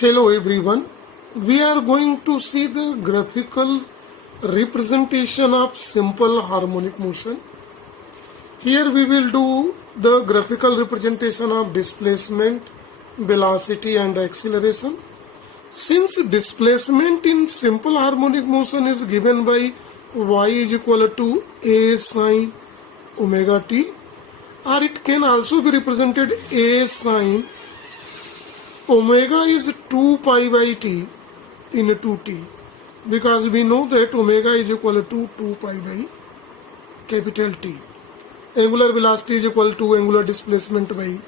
Hello everyone, we are going to see the graphical representation of simple harmonic motion. Here we will do the graphical representation of displacement, velocity and acceleration. Since displacement in simple harmonic motion is given by y is equal to a sine omega t, or it can also be represented a sine omega is 2 pi by t in 2t, because we know that omega is equal to 2 pi by capital T. Angular velocity is equal to angular displacement by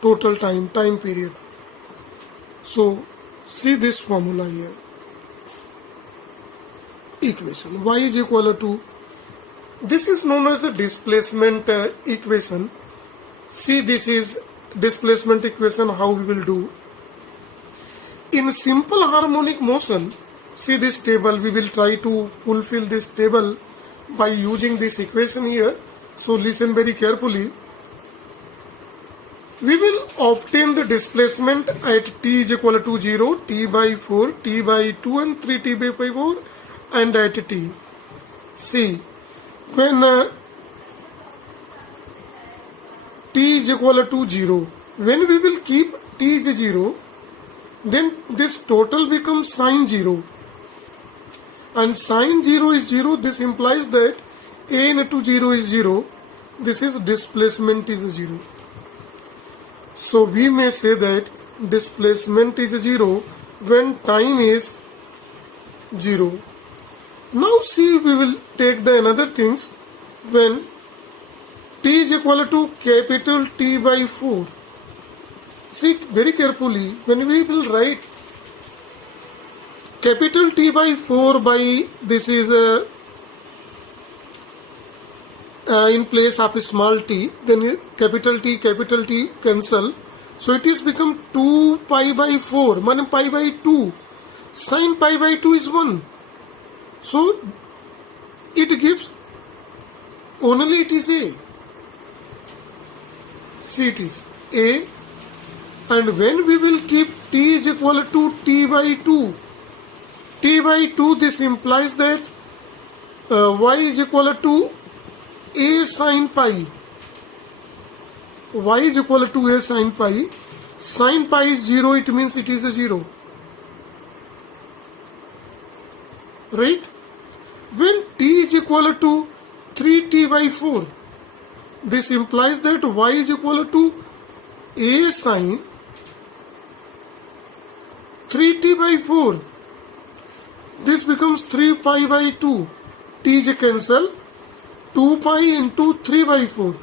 total time period. So see this formula here. Equation y is equal to, this is known as a displacement equation. See, this is displacement equation, how we will do. In simple harmonic motion, see this table, we will try to fulfill this table by using this equation here. So listen very carefully. We will obtain the displacement at t is equal to 0, t by 4, t by 2 and 3t by 4 and at t. See, when t is equal to 0, when we will keep t is 0, then this total becomes sine 0. And sine 0 is 0, this implies that a into 0 is 0, this is displacement is 0. So we may say that displacement is 0 when time is 0. Now see, we will take the another things when t is equal to capital T by 4. See very carefully, when we will write capital T by 4 by, this is in place of a small t, then capital T cancel. So it is become 2 pi by 4, meaning pi by 2. Sin pi by 2 is 1. So it gives, only it is a. See, it is a. And when we will keep t is equal to t by 2, this implies that y is equal to a sin pi. Y is equal to a sin pi. Sin pi is 0, it means it is a 0. Right? When t is equal to 3t by 4, this implies that y is equal to a sin 3t by 4. This becomes 3 pi by 2. T is cancel. 2 pi into 3 by 4.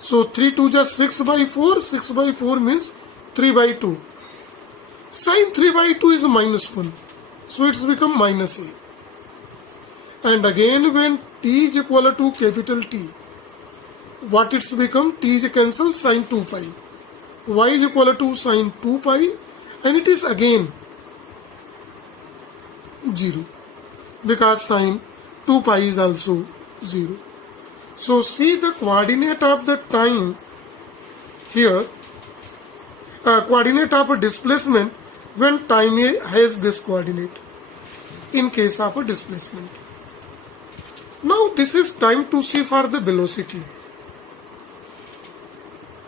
So 3 2 just 6 by 4. 6 by 4 means 3 by 2. Sin 3 by 2 is minus 1. So it's become minus a. And again when t is equal to capital T, what it's become? T is cancel, sin 2 pi. Y is equal to sin 2 pi, and it is again 0, because sin 2 pi is also 0. So see the coordinate of the time here, coordinate of a displacement when time has this coordinate in case of a displacement. Now this is time to see for the velocity.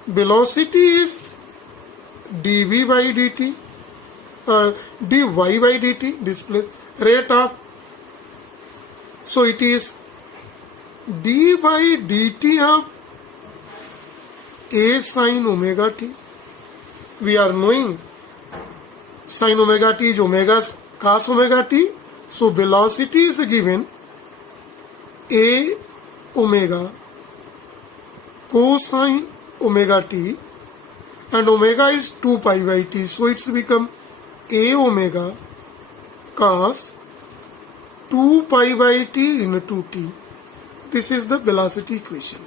Velocity is dv by dt, dy by dt, display rate of. So it is d by dt of a sin omega t. We are knowing sin omega t is omega cos omega t. So velocity is given a omega cosine omega t, and omega is 2 pi by t. So it's become a omega cos 2 pi by t into t. This is the velocity equation.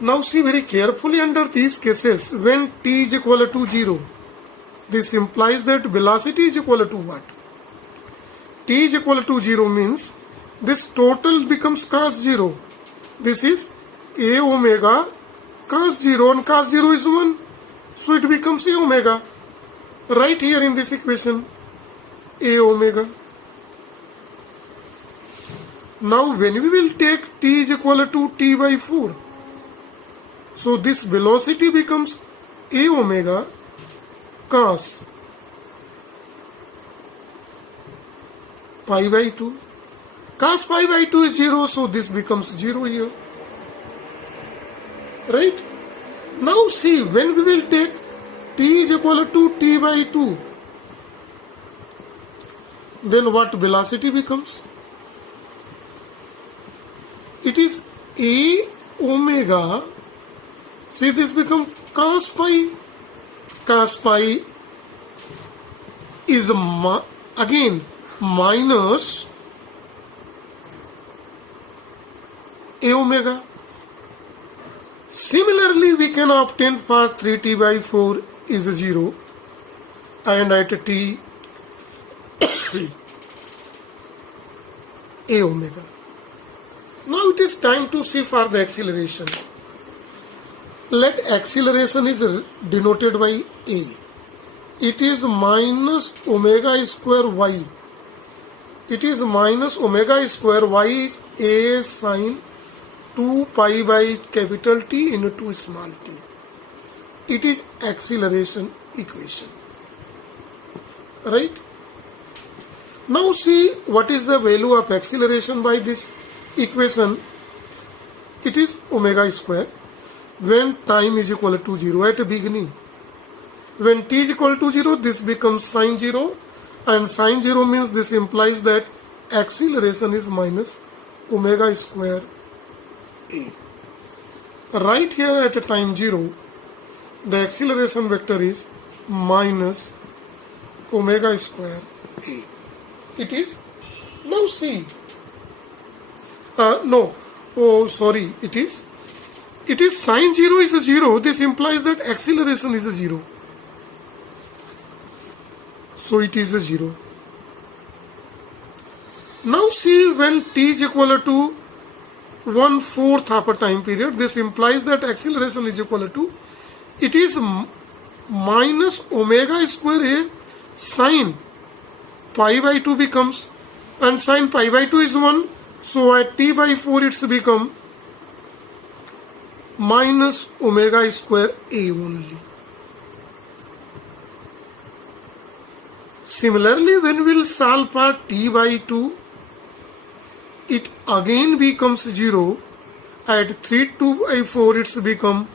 Now see very carefully under these cases, when t is equal to 0, this implies that velocity is equal to what? T is equal to 0 means this total becomes cos 0. This is a omega cos 0, and cos 0 is 1. So it becomes a omega. Right here in this equation, a omega. Now when we will take t is equal to t by 4, so this velocity becomes a omega cos pi by 2. Cos pi by 2 is 0, so this becomes 0 here. Right? Now see, when we will take t is equal to t by 2, then what velocity becomes? It is a omega. See, this becomes cos pi. Cos pi is again minus a omega. Similarly, we can obtain for 3t by 4 is 0, and at t a omega. Now it is time to see for the acceleration. Let acceleration is denoted by a. It is minus omega square y. It is minus omega square y is a sine 2 pi by capital T into small t. It is acceleration equation. Right? Now see what is the value of acceleration by this equation. It is omega square when time is equal to 0 at the beginning. When t is equal to 0, this becomes sine 0, and sine 0 means this implies that acceleration is minus omega square a. Right here at a time 0, the acceleration vector is minus omega square a. It is, now see, it is sine 0 is a 0. This implies that acceleration is a 0. So it is a 0. Now see, when t is equal to 1/4 of a time period, this implies that acceleration is equal to, it is minus omega square a sine pi by 2 becomes, and sine pi by 2 is 1. So at t by 4 it's become minus omega square a only. Similarly, when we will solve for t by 2, it again becomes 0. At 3 2 by 4 it's become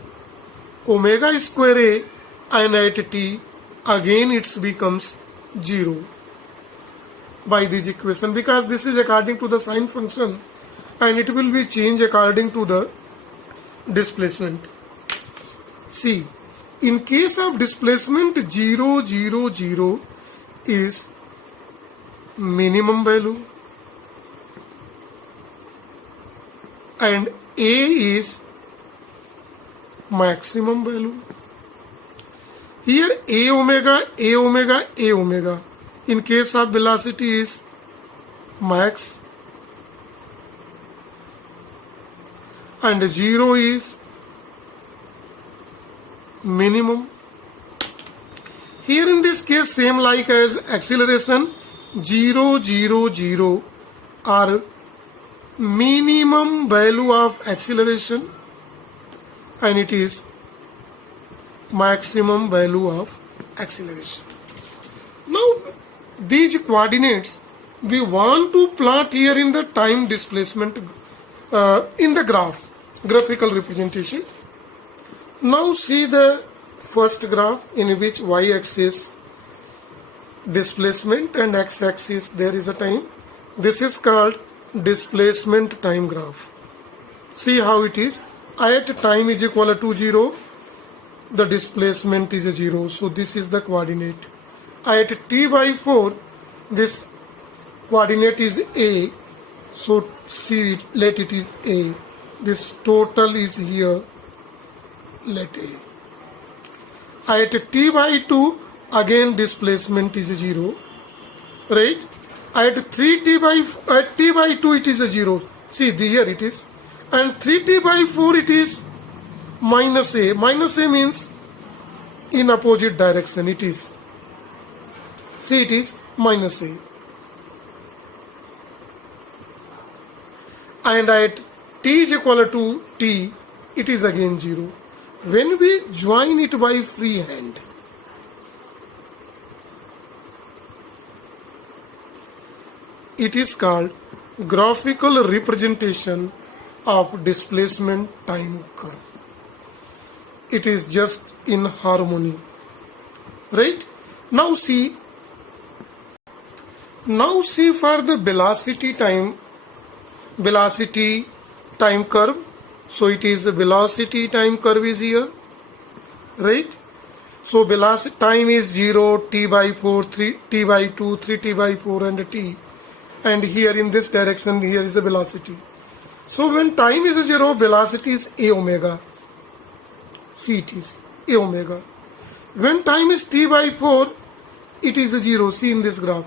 omega square a, and at t again it becomes 0 by this equation, because this is according to the sine function and it will be changed according to the displacement. See, in case of displacement, 0 0 0 is minimum value and a is maximum value. Here a omega, a omega, a omega. In case of velocity is max, and 0 is minimum. Here in this case, same like as acceleration, 0 0 0 are minimum value of acceleration, and it is maximum value of acceleration. Now these coordinates we want to plot here in the time displacement in the graphical representation. Now see the first graph in which y-axis displacement and x-axis there is a time. This is called displacement time graph. See how it is. At time is equal to 0, the displacement is a 0. So this is the coordinate. At t by 4, this coordinate is a. So see, let it is a. This total is here. Let a. At t by 2, again displacement is 0. Right? At t by 2 it is a 0. See, here it is. and 3t by 4 it is minus a. Minus a means in opposite direction it is. See, it is minus a. And at t is equal to t, it is again 0. When we join it by free hand, it is called graphical representation of displacement time curve. It is just in harmony. Right? Now see for the velocity time curve. So it is the velocity time curve is here. Right? So velocity time is 0, t by 4, 3, t by 2, 3t by 4 and t. And here in this direction, here is the velocity. So when time is 0, velocity is a omega. See, it is a omega. When time is t by 4, it is 0. See in this graph.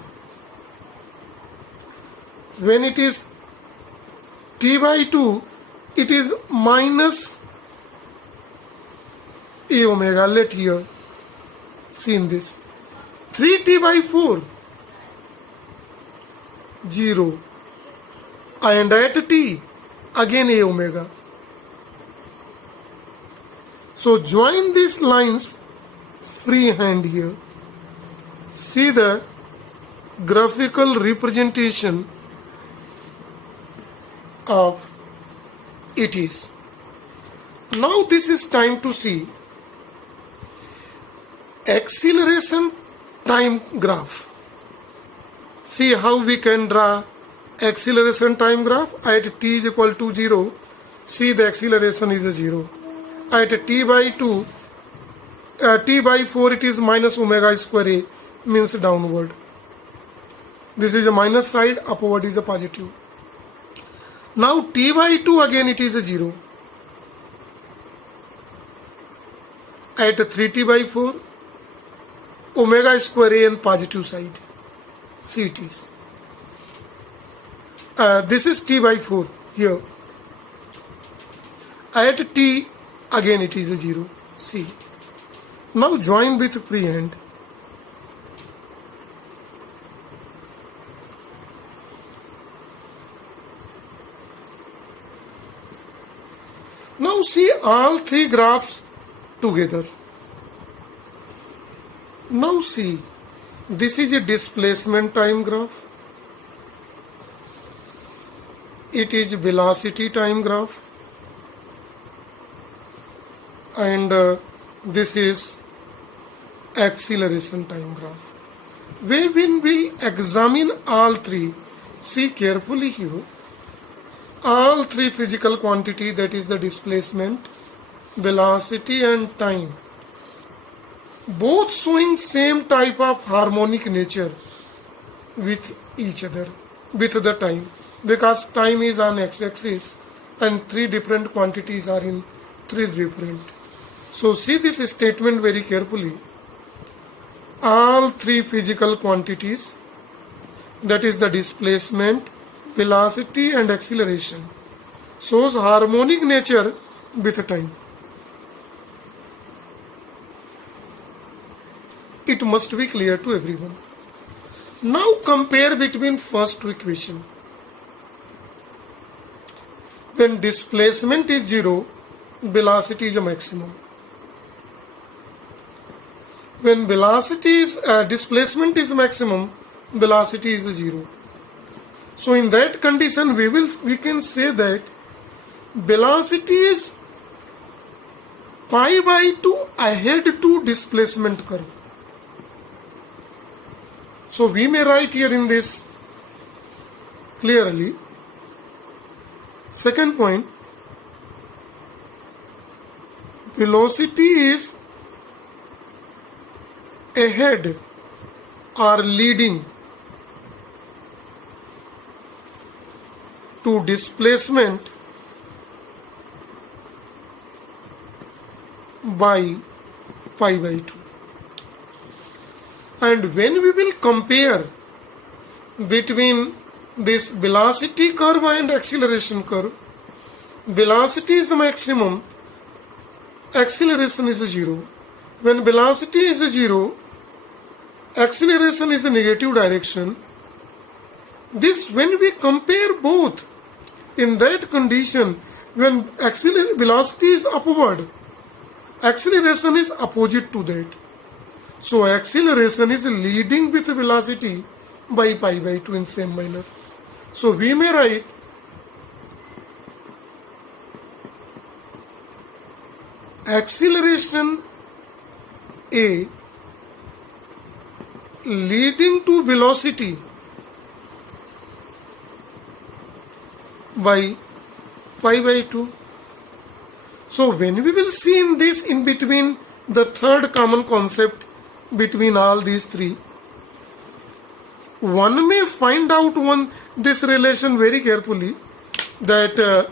When it is t by 2, it is minus a omega. Let here. See in this. 3t by 4. 0, and at t again a omega. So join these lines freehand here. See the graphical representation of it is. Now this is time to see acceleration time graph. See how we can draw acceleration time graph. At t is equal to 0, see the acceleration is 0. At t by 2, t by 4 it is minus omega square a, means downward. This is a minus side, upward is a positive. Now t by 2 again it is 0. At 3t by 4, omega square a and positive side. See, it is. This is t by 4 here. At t again it is 0. See. Now join with free hand. Now see all three graphs together. Now see, this is a displacement time graph. It is velocity time graph. And this is acceleration time graph. When we examine all three, see carefully here, all three physical quantity, that is the displacement, velocity and time, both showing same type of harmonic nature with each other, with the time, because time is on x-axis and three different quantities are in three different. So see this statement very carefully. All three physical quantities, that is the displacement, velocity and acceleration, shows harmonic nature with time. It must be clear to everyone. Now compare between first two equations. When displacement is 0, velocity is a maximum. When velocity is displacement is maximum, velocity is 0. So in that condition, we can say that velocity is pi by 2 ahead to displacement curve. So we may write here in this clearly. Second point, velocity is ahead or leading to displacement by pi by 2. And when we will compare between this velocity curve and acceleration curve, velocity is the maximum, acceleration is 0. When velocity is 0, acceleration is a negative direction. This, when we compare both, in that condition, when velocity is upward, acceleration is opposite to that. So acceleration is leading with velocity by pi by 2 in same manner. So we may write acceleration A leading to velocity by pi by 2. So when we will see in this, in between, the third common concept between all these three, one may find out this relation very carefully, that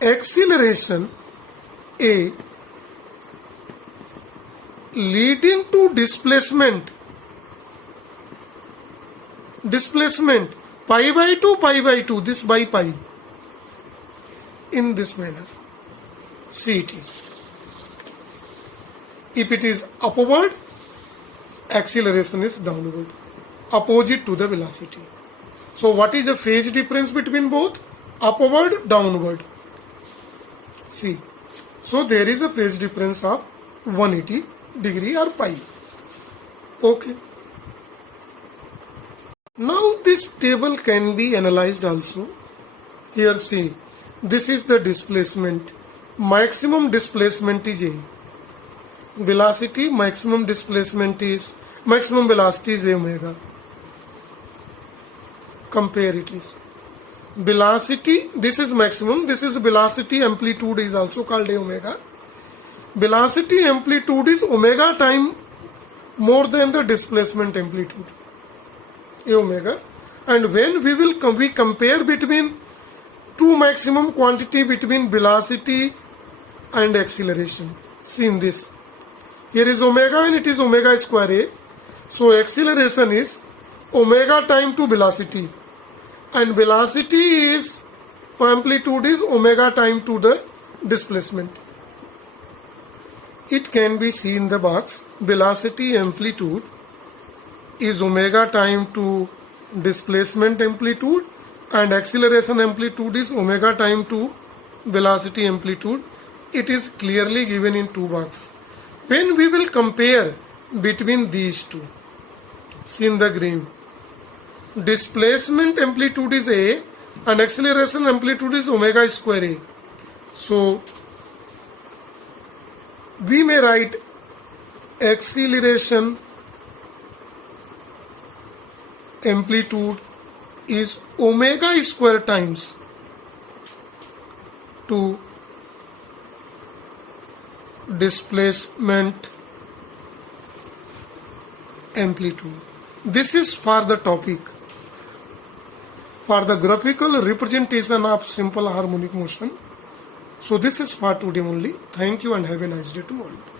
acceleration A leading to displacement pi by 2, this by pi, in this manner. See, it is, if it is upward, acceleration is downward, opposite to the velocity. So what is the phase difference between both? Upward, downward. See, so there is a phase difference of 180 degree or pi. Okay. Now this table can be analyzed also. Here see, this is the displacement. Maximum displacement is A. Velocity, maximum velocity is A omega. Compare it is. Velocity, this is maximum, this is velocity, amplitude is also called A omega. Velocity amplitude is omega time more than the displacement amplitude, A omega. And when we compare between two maximum quantity between velocity and acceleration. See in this. Here is omega and it is omega square A. So acceleration is omega time to velocity. And velocity is, amplitude is omega time to the displacement. It can be seen in the box. Velocity amplitude is omega time to displacement amplitude, and acceleration amplitude is omega time to velocity amplitude. It is clearly given in two boxes. When we will compare between these two, see in the green, displacement amplitude is A and acceleration amplitude is omega square A. So we may write acceleration amplitude is omega square times to displacement amplitude. This is for the topic, for the graphical representation of simple harmonic motion. So this is for today only. Thank you and have a nice day to all.